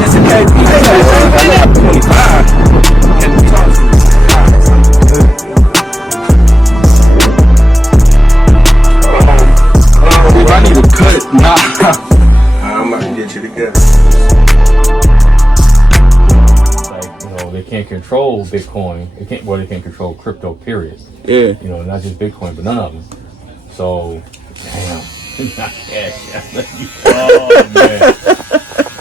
It's a KP. 25. I need a cut. Nah. I'm about to get you together. Like, you know, they can't control Bitcoin. They can't control crypto, period. Yeah. You know, not just Bitcoin, but none of them. So, damn. Not cash. Oh, man.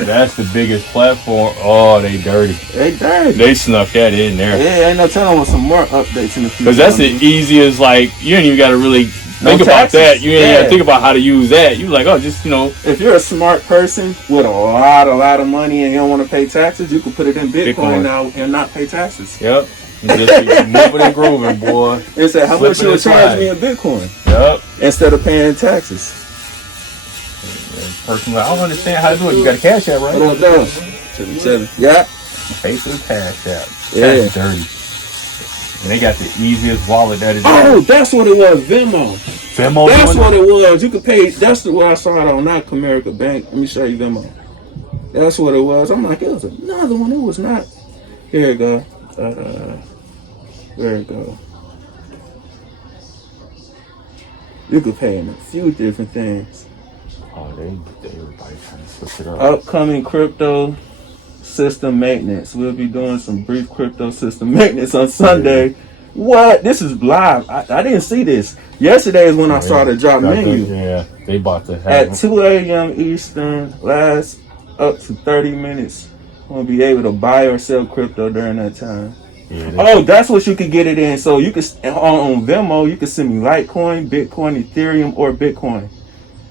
That's the biggest platform. Oh, they dirty. They dirty. They snuck that in there. Yeah, ain't no telling with some more updates in the future. Because that's the easiest, like, you ain't even got to really think about that. You ain't got to think about how to use that. You like, oh, just, you know. If you're a smart person with a lot of money and you don't want to pay taxes, you can put it in Bitcoin now and not pay taxes. Yep. You just be moving and grooving, boy. It said, how much you would charge me in Bitcoin? Yep. Instead of paying taxes. Personally, I don't understand how to do it. You got a cash app, right? What up, though? 77. Yeah. Pay to the cash app. Yeah. That's dirty. And they got the easiest wallet that is. Oh, that's what it was. Venmo. Venmo. That's what it was. You could pay. That's the way I saw it on not Comerica Bank. Let me show you Venmo. That's what it was. I'm like, it was another one. It was not. Here it go. There it go. You could pay in a few different things. Oh, everybody trying to switch it up. Upcoming crypto system maintenance. We'll be doing some brief crypto system maintenance on Sunday. Yeah. What? This is live. I didn't see this. Yesterday is when I saw the drop menu. Yeah, they about to have at 2 a.m. Eastern, last up to 30 minutes. We'll be able to buy or sell crypto during that time. Yeah, that's what you could get it in. So you could on Venmo, you could send me Litecoin, Bitcoin, Ethereum, or Bitcoin.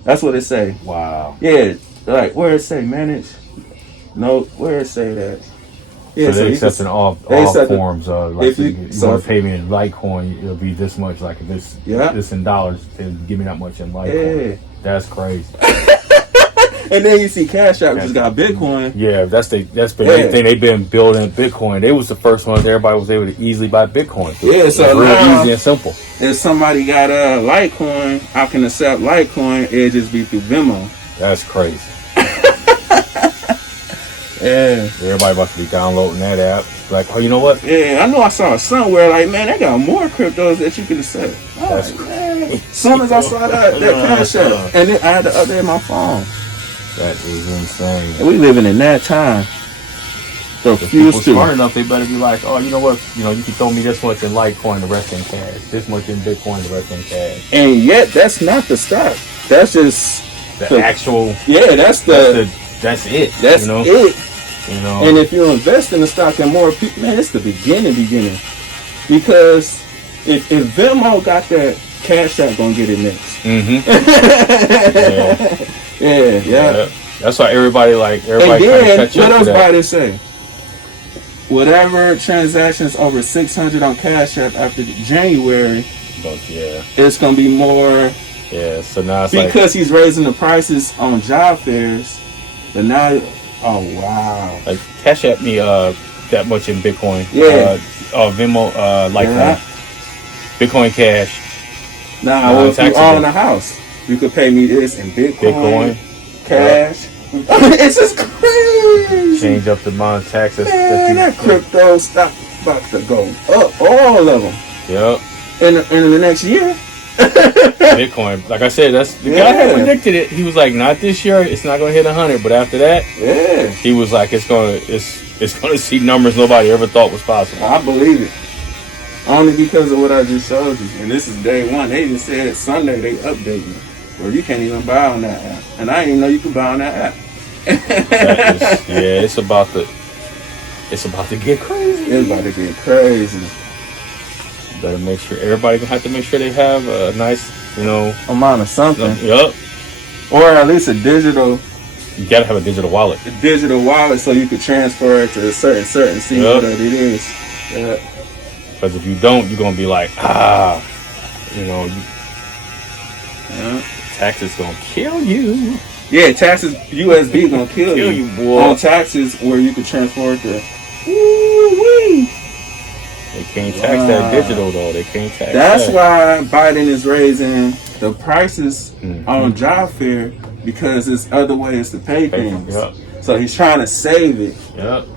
That's what it say. Wow. Yeah, like where it say manage. No, where it say that. Yeah, so they accepting all forms of like if you want to pay me in Litecoin, it'll be this much. Like this in dollars, and give me that much in Litecoin. Yeah. That's crazy. And then you see Cash App just got Bitcoin. Yeah, that's been anything they've been building Bitcoin. They was the first ones everybody was able to easily buy Bitcoin. Yeah, so it's real easy and simple. If somebody got a Litecoin, I can accept Litecoin. It'll just be through Venmo. That's crazy. Yeah, everybody about to be downloading that app. Like, oh, you know what? Yeah, I know I saw it somewhere. Like, man, they got more cryptos that you can accept. That's crazy. As soon as I saw that Cash App, and then I had to update my phone. That is insane. And we living in that time. So if people smart enough, they better be like, oh, you know what? You know, you can throw me this much in Litecoin, the rest in cash. This much in Bitcoin, the rest in cash. And yet, that's not the stock. That's just the actual. Yeah, that's it. That's it. You know. And if you invest in the stock and more people, man, it's the beginning. Because if Venmo got that, Cash App gonna get it next. Mm-hmm. Yeah. That's why everybody and then, catch up. What else about it say? Whatever transactions over 600 on Cash App after January, it's gonna be more. Yeah, so now it's because he's raising the prices on job fairs, but now, oh wow! Like Cash App me that much in Bitcoin. Yeah. Venmo Litecoin, Bitcoin Cash. Now if you own a house, you could pay me this in Bitcoin Cash. It's just crazy. Change up the amount of taxes. Man, that crypto stock about to go up, all of them. Yep. In the next year. Bitcoin, like I said, that's the guy had predicted it. He was like, not this year, it's not gonna hit 100, but after that, he was like, it's gonna see numbers nobody ever thought was possible. I believe it, only because of what I just showed you. And this is day one. They even said Sunday they update me, where you can't even buy on that app, and I didn't even know you could buy on that app. It's about to get crazy. It's about to get crazy. Better make sure everybody gonna have to make sure they have a nice, amount of something. Yup. Or at least a digital. You gotta have a digital wallet. A digital wallet so you can transfer it to a certain see what it is. Yeah. Because if you don't, you're gonna be like, taxes gonna kill you. Yeah, taxes. USB gonna kill you, boy. On taxes where you can transfer it to. Woo-wee. They can't tax that digital though. They can't tax That's why Biden is raising the prices on job fair, because there's other ways to pay things. So he's trying to save it. Yep.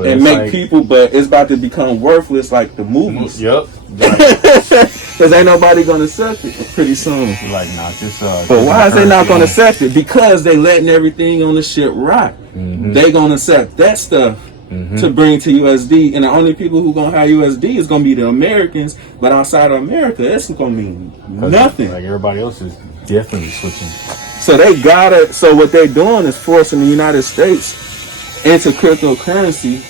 And make people, but it's about to become worthless like the movies. Yep. Because ain't nobody gonna accept it pretty soon. Like, nah, just but why is they not gonna accept it? Because they letting everything on the ship rot. They gonna accept that stuff to bring to USD, and the only people who gonna have USD is gonna be the Americans. But outside of America, it's gonna mean nothing. Like everybody else is definitely switching. So they gotta. So what they doing is forcing the United States into cryptocurrency.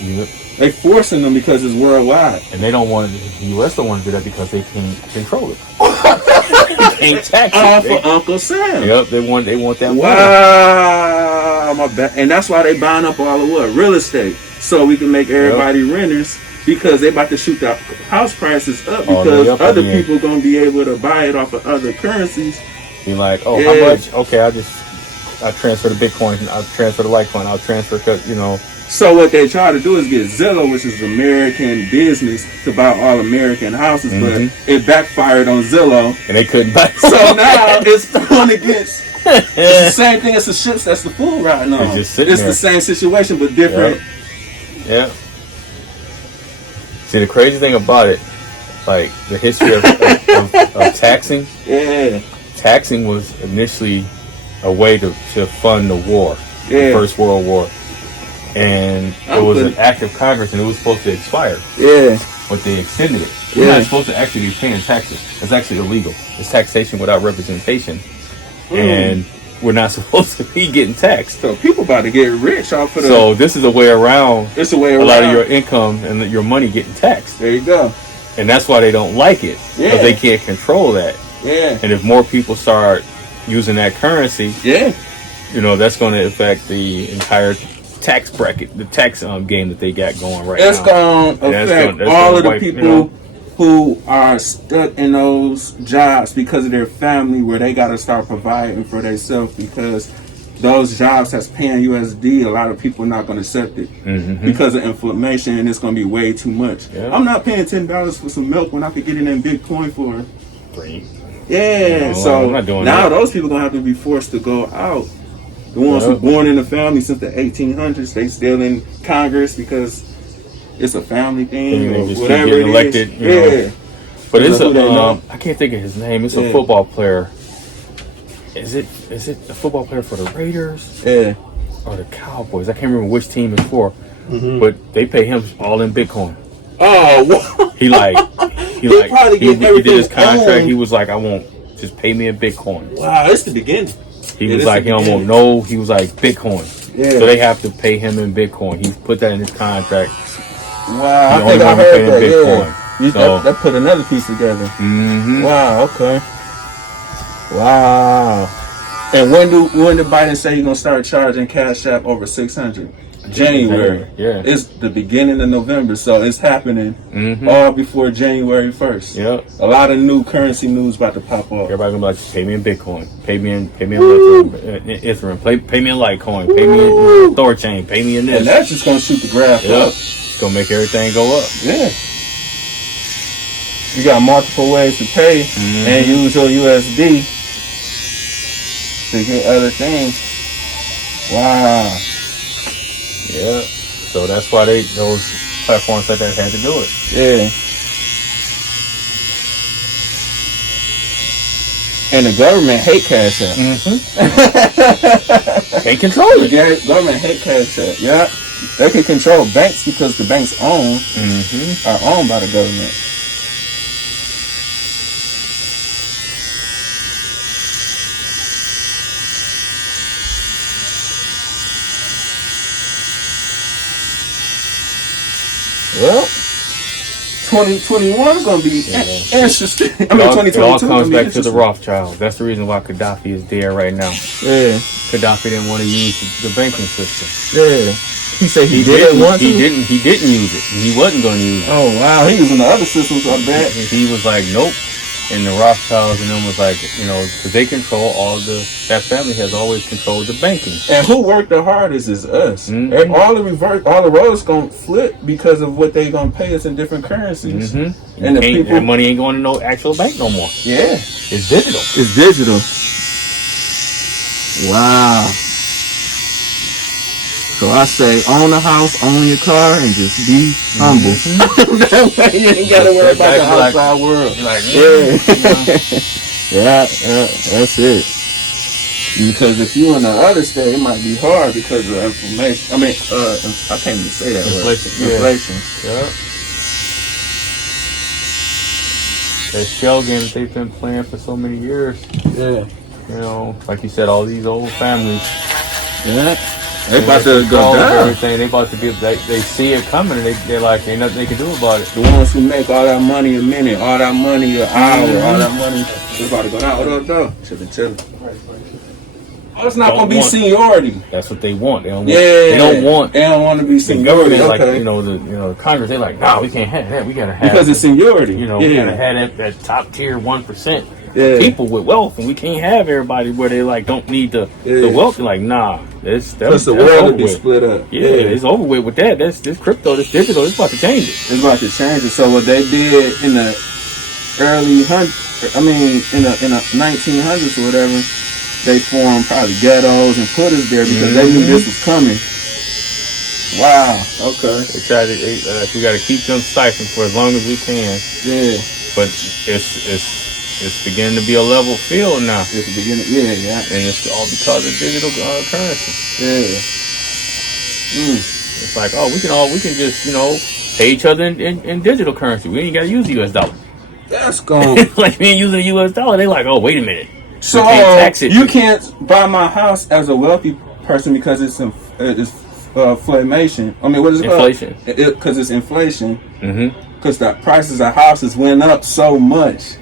Yep. They forcing them because it's worldwide, and they don't want the U.S. don't want to do that because they can't control it. They can't tax it. For Uncle Sam. Yep, they want that. Wow, my bad. And that's why they buying up all of what real estate, so we can make everybody renters, because they about to shoot the house prices up because other people gonna be able to buy it off of other currencies. Be like, oh, how much? Okay, I transfer the Bitcoin, I'll transfer the Litecoin, I'll transfer, So what they try to do is get Zillow, which is American business, to buy all American houses, but it backfired on Zillow. And they couldn't buy it. So now it's going against... It's the same thing as the ships that's the fool riding on. It's the same situation, but different. Yeah. See, the crazy thing about it, like the history of taxing. Yeah. Taxing was initially a way to fund the war, the First World War. And it was an act of Congress, and it was supposed to expire. Yeah. But they extended it. You're not supposed to actually be paying taxes. It's actually illegal. It's taxation without representation. And we're not supposed to be getting taxed. So people about to get rich off of So this is a way around. It's a way around a lot of your income and your money getting taxed. There you go. And that's why they don't like it. Because they can't control that. Yeah. And if more people start using that currency, that's going to affect the entire tax bracket, the tax game that they got going right now. It's going to affect all of the people who are stuck in those jobs because of their family, where they got to start providing for themselves, because those jobs that's paying USD, a lot of people are not going to accept it because of inflation, and it's going to be way too much. I'm not paying $10 for some milk when I could get it in Bitcoin for $3. Yeah, so now those people going to have to be forced to go out. The ones who born in the family since the 1800s, they still in Congress because it's a family thing or whatever it elected, is. But it's I can't think of his name. It's a football player. Is it a football player for the Raiders? Yeah. Or the Cowboys? I can't remember which team it's for. But they pay him all in Bitcoin. Oh, what? He did his contract. He was like, I won't, just pay me in Bitcoin. Wow, it's the beginning. He was like, he don't want no. He was like, Bitcoin. Yeah. So they have to pay him in Bitcoin. He put that in his contract. Wow, I think I heard that. Bitcoin. Yeah. So, that put another piece together. Wow. Okay. Wow. And when did Biden say he's gonna start charging Cash App over 600? January. Yeah. It's the beginning of November, so it's happening all before January 1st. Yep. A lot of new currency news about to pop off. Everybody's gonna be like, pay me in Bitcoin, pay me in Ethereum, pay me in Litecoin, pay me in Thorchain, pay me in this. And that's just gonna shoot the graph up. It's gonna make everything go up. Yeah. You got multiple ways to pay and use your USD to get other things. Wow. Yeah, so that's why those platforms like that had to do it. Yeah. And the government hate Cash App. Can't control it. The government hate Cash App. Yeah. They can control banks because the banks are owned by the government. Well, 2021 is going to be interesting. I mean, 2022 it all comes back to the Rothschild. That's the reason why Gaddafi is there right now. Yeah. Gaddafi didn't want to use the banking system. Yeah. He said he didn't want to? He didn't use it. He wasn't going to use it. Oh, wow. He was in the other systems, I bet. He was like, nope. And the Rothschilds and them was like, because they control that family has always controlled the banking. And who worked the hardest is us. And all the roads gonna flip because of what they gonna pay us in different currencies. And the money ain't going to no actual bank no more. Yeah, it's digital. It's digital. Wow. So I say, own a house, own your car, and just be humble. That way you ain't gotta worry about the outside world. Yeah, that's it. Because if you in the other state, it might be hard because of inflation. I mean, I can't even say that word. Inflation. Yeah. That shell game that they've been playing for so many years. Yeah. You know, like you said, all these old families. Yeah. They about to go down. Everything. They about to get. They see it coming, and they're like, ain't nothing they can do about it. The ones who make all that money a minute, all that money an hour, all that money, they about to go down. What up, Chillin'. Oh, it's not gonna be seniority. That's what they want. They don't want. They don't want. They don't want to be seniority. Like the Congress, they're like, no, we can't have that. We gotta have because it's seniority. We gotta have that top tier 1%. People with wealth, and we can't have everybody where they like don't need the wealth. They're like, nah, that's the world will be split up. It's over with that. This crypto, this digital, it's about to change it. It's about to change it. So what they did in the early in the 1900s or whatever, they formed probably ghettos and put us there because they knew this was coming. Wow. Okay. They try to. We got to keep them siphoned for as long as we can. Yeah. But it's beginning to be a level field now. It's beginning. Yeah. And it's all because of digital currency. Yeah. It's like, we can just pay each other in digital currency. We ain't got to use the US dollar. That's gone. Like we ain't using the US dollar. They like, oh, wait a minute. So you can't buy my house as a wealthy person because it's inflation. I mean, what is it called? Inflation. Because it's inflation. Because the prices of houses went up so much.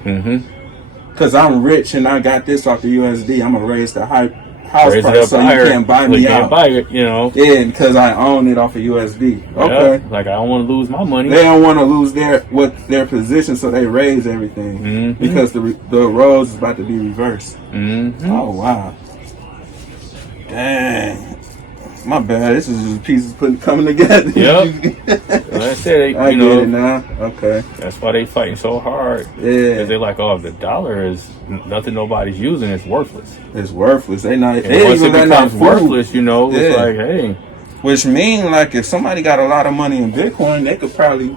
Because I'm rich and I got this off the USD. I'm gonna raise the house price so you can't buy me out. Buy it, Yeah, because I own it off of USD. Okay. Like I don't want to lose my money. They don't want to lose their position, so they raise everything because the roles is about to be reversed. Oh wow! Dang, my bad. This is just pieces coming together. Yep. Like I said, I get it now. Okay. That's why they fighting so hard. Yeah. Because they're like, the dollar is nothing. Nobody's using. It's worthless. It's worthless. Once it becomes worthless, it's like, hey. Which means, like, if somebody got a lot of money in Bitcoin, they could probably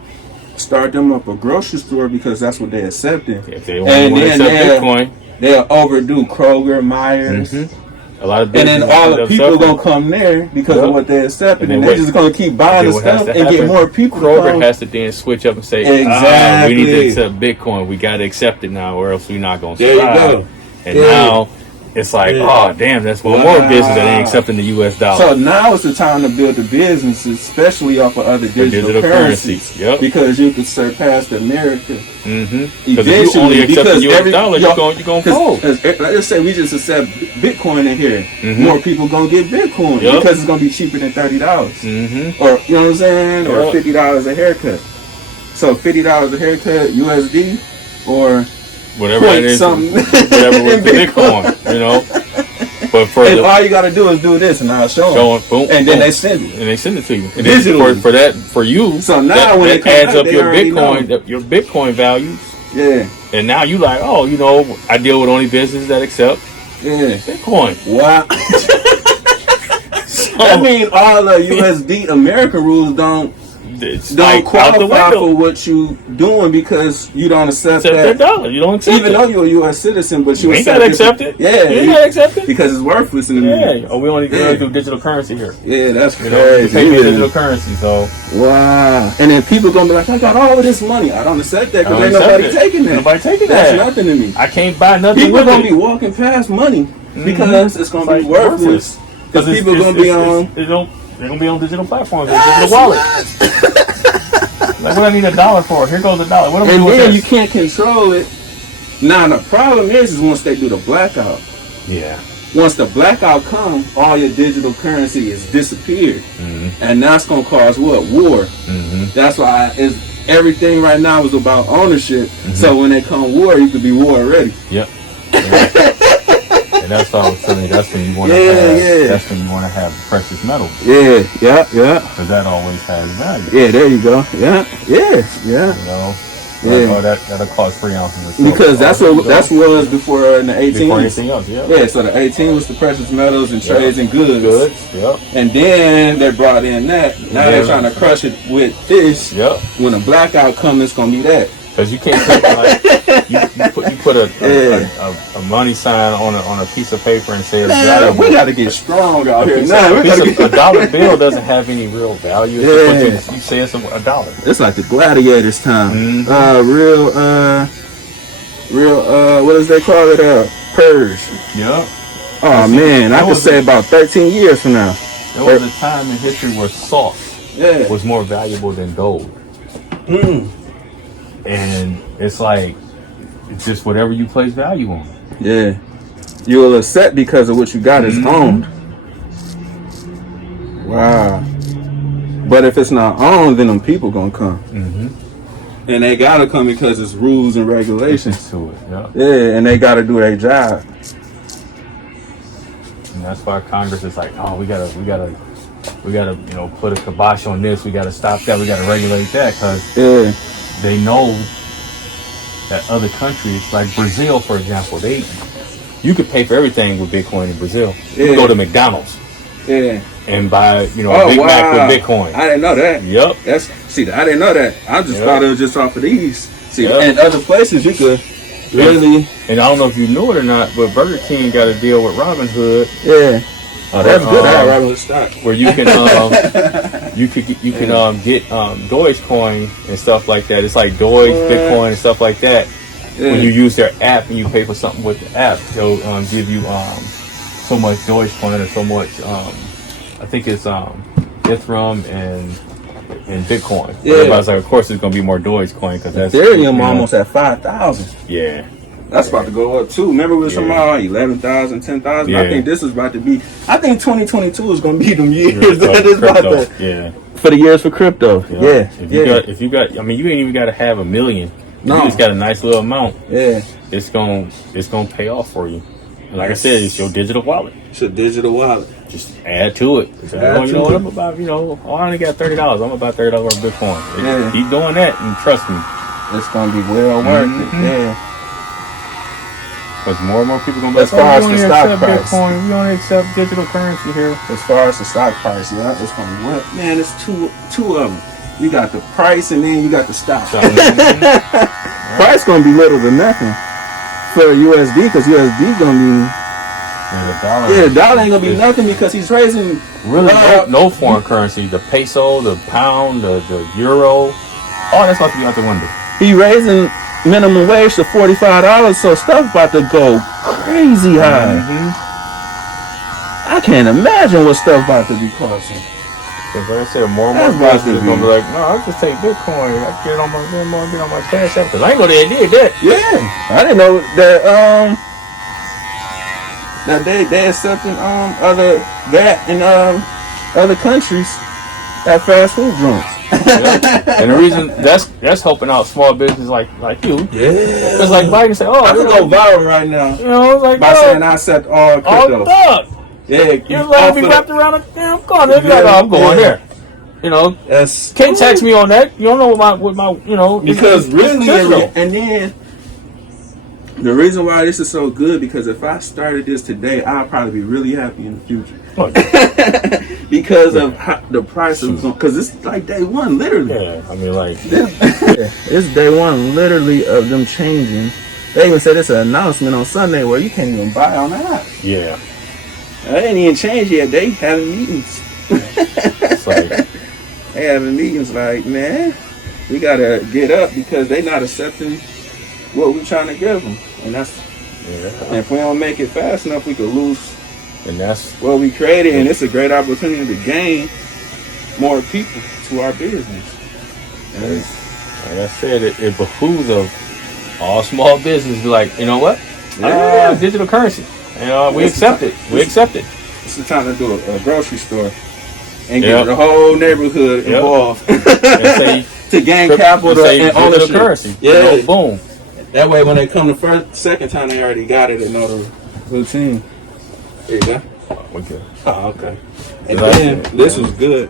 start them up a grocery store because that's what they're accepting. If they want to accept Bitcoin, they'll overdo Kroger, Myers. A lot of and then all the people gonna come there because of what they're accepting, and they're just gonna keep buying the stuff and get more people. Kroger has to then switch up and say, exactly, we need to accept Bitcoin. We gotta accept it now, or else we're not gonna survive. There you go. And now it's like, damn, that's one more business that ain't accepting the US dollar. So now it's the time to build the businesses, especially off of other digital currencies. Because you can surpass America. Because if you only accept the US dollar, you're going to fold. Let's say we just accept Bitcoin in here. More people going to get Bitcoin because it's going to be cheaper than $30. Or, you know what I'm saying? Or $50 a haircut. So $50 a haircut USD or whatever it is, whatever with the Bitcoin, But and all you gotta do is do this, and I'll show them. Boom, and then they send it. And they send it to you. And digitally. For you. So now when it adds up your Bitcoin values. Yeah. And now you like, I deal with only businesses that accept Bitcoin. Wow. That means all the USD American rules don't qualify for what you doing because you don't accept that dollar. You don't accept even though you're a U.S. citizen, but you ain't gotta accept it. Yeah, you ain't gotta accept it because it's worthless in the we only do digital currency here. Yeah, that's crazy. Pay me digital currency, so wow. And then people gonna be like, I got all of this money. I don't accept that because ain't nobody taking that. Nobody taking that. That's nothing to me. I can't buy nothing. People gonna be walking past money because it's gonna be worthless. Because people gonna be on. They're gonna be on digital platforms, digital wallets. Like, what I need $1 for? Here goes $1. What am I doing with this? You can't control it. Now, the problem is once they do the blackout. Yeah. Once the blackout comes, all your digital currency is disappeared. And that's going to cause what? War. That's why everything right now is about ownership. So when they come war, you could be war ready. Yep. And that's what I was telling you. That's when you want to have. That's when you want to have precious metals. Yeah. Because that always has value. Yeah, there you go. Yeah. Like, oh, that'll cost 3 ounces of silver. Because that's what was before in the 18s. Before anything else, yeah. Yeah, so the 18 was the precious metals and trades and goods. Yep. And then they brought in that. Now they're trying to crush it with this. Yep. When a blackout comes, it's gonna be that. Because you can't put like you put a money sign on a piece of paper and say it's valuable. We gotta get strong out here. A dollar bill doesn't have any real value. You say it's a dollar. It's like the gladiators time. What does they call it? Purge. Yeah. Oh man, I could say about 13 years from now. There was a time in history where salt was more valuable than gold. And it's like, it's just whatever you place value on. Yeah. You will accept because of what you got is owned. Wow. But if it's not owned, then them people gonna come. And they gotta come because it's rules and regulations to it. Yeah, and they gotta do their job. And that's why Congress is like, oh, we gotta, put a kibosh on this. We gotta stop that. We gotta regulate that because they know that other countries, like Brazil, for example, you could pay for everything with Bitcoin in Brazil. You can go to McDonald's and buy, a Big Mac with Bitcoin. I didn't know that. Yep. I didn't know that. I just thought it was just off of these. And other places you could really. And I don't know if you knew it or not, but Burger King got a deal with Robinhood. Yeah. Oh, that's good. I Robinhood stock. Where you can get Dogecoin and stuff like that. It's like Doge, Bitcoin, and stuff like that. When you use their app and you pay for something with the app, they'll give you so much Dogecoin or so much. I think it's Ethereum and Bitcoin. Yeah. Everybody's like, of course, it's gonna be more Dogecoin because that's Ethereum almost at 5,000. Yeah. That's about to go up too. Remember we were talking about 11,000, 10,000? Yeah. I think this is about to be. I think 2022 is going to be them years. That is about to, for the years for crypto. Yeah. If you got, I mean, you ain't even got to have $1 million. No. You just got a nice little amount. Yeah. It's gonna pay off for you. And like I said, it's your digital wallet. It's a digital wallet. Just add to it. You know what I'm about? I only got $30. I'm about $30 worth of Bitcoin. Keep doing that and trust me, it's gonna be well worth it. Yeah. Because more and more people going to be as far as the stock price. Bitcoin, we only accept digital currency here. As far as the stock price, it's going to be what? Man, it's two of them. You got the price and then you got the stock. Price going to be little to nothing for USD because USD going to be. The dollar ain't going to be nothing because he's raising. Really, no foreign currency. The peso, the pound, the euro. All that's about to be out the window. He raising minimum wage to $45, so stuff about to go crazy high. I can't imagine what stuff about to be costing. Like I said, more and more people are gonna be like, no, I'll just take Bitcoin. I get on my cash app because I ain't know they did that. Yeah, I didn't know that they accepting other countries at fast food joints. And the reason that's helping out small business like you. Yeah. It's like Biden said, I can go viral right now. Like by saying I accept all crypto. You're like to be wrapped around a damn corner. I'm going there. Can't tax me on that. You don't know what my because really and then the reason why this is so good because if I started this today, I'll probably be really happy in the future. Because of the price of because it's like day one, literally. Yeah, I mean, like it's day one, literally, of them changing. They even said it's an announcement on Sunday where you can't even buy on the app. Yeah, they ain't even changed yet. They having meetings. It's like they having meetings. Like, man, we gotta get up because they not accepting what we're trying to give them, and that's. And if we don't make it fast enough, we could lose. And that's what we created, and it's a great opportunity to gain more people to our business. And like I said, it behooves of all small business to be like, you know what? Digital currency. We accept it. It's the time to do a grocery store and get the whole neighborhood involved to gain capital and ownership. Currency. Yeah, boom. That way, when they come the second time, they already got it and know the routine. There you go. We're good. Oh, okay. And then this was good.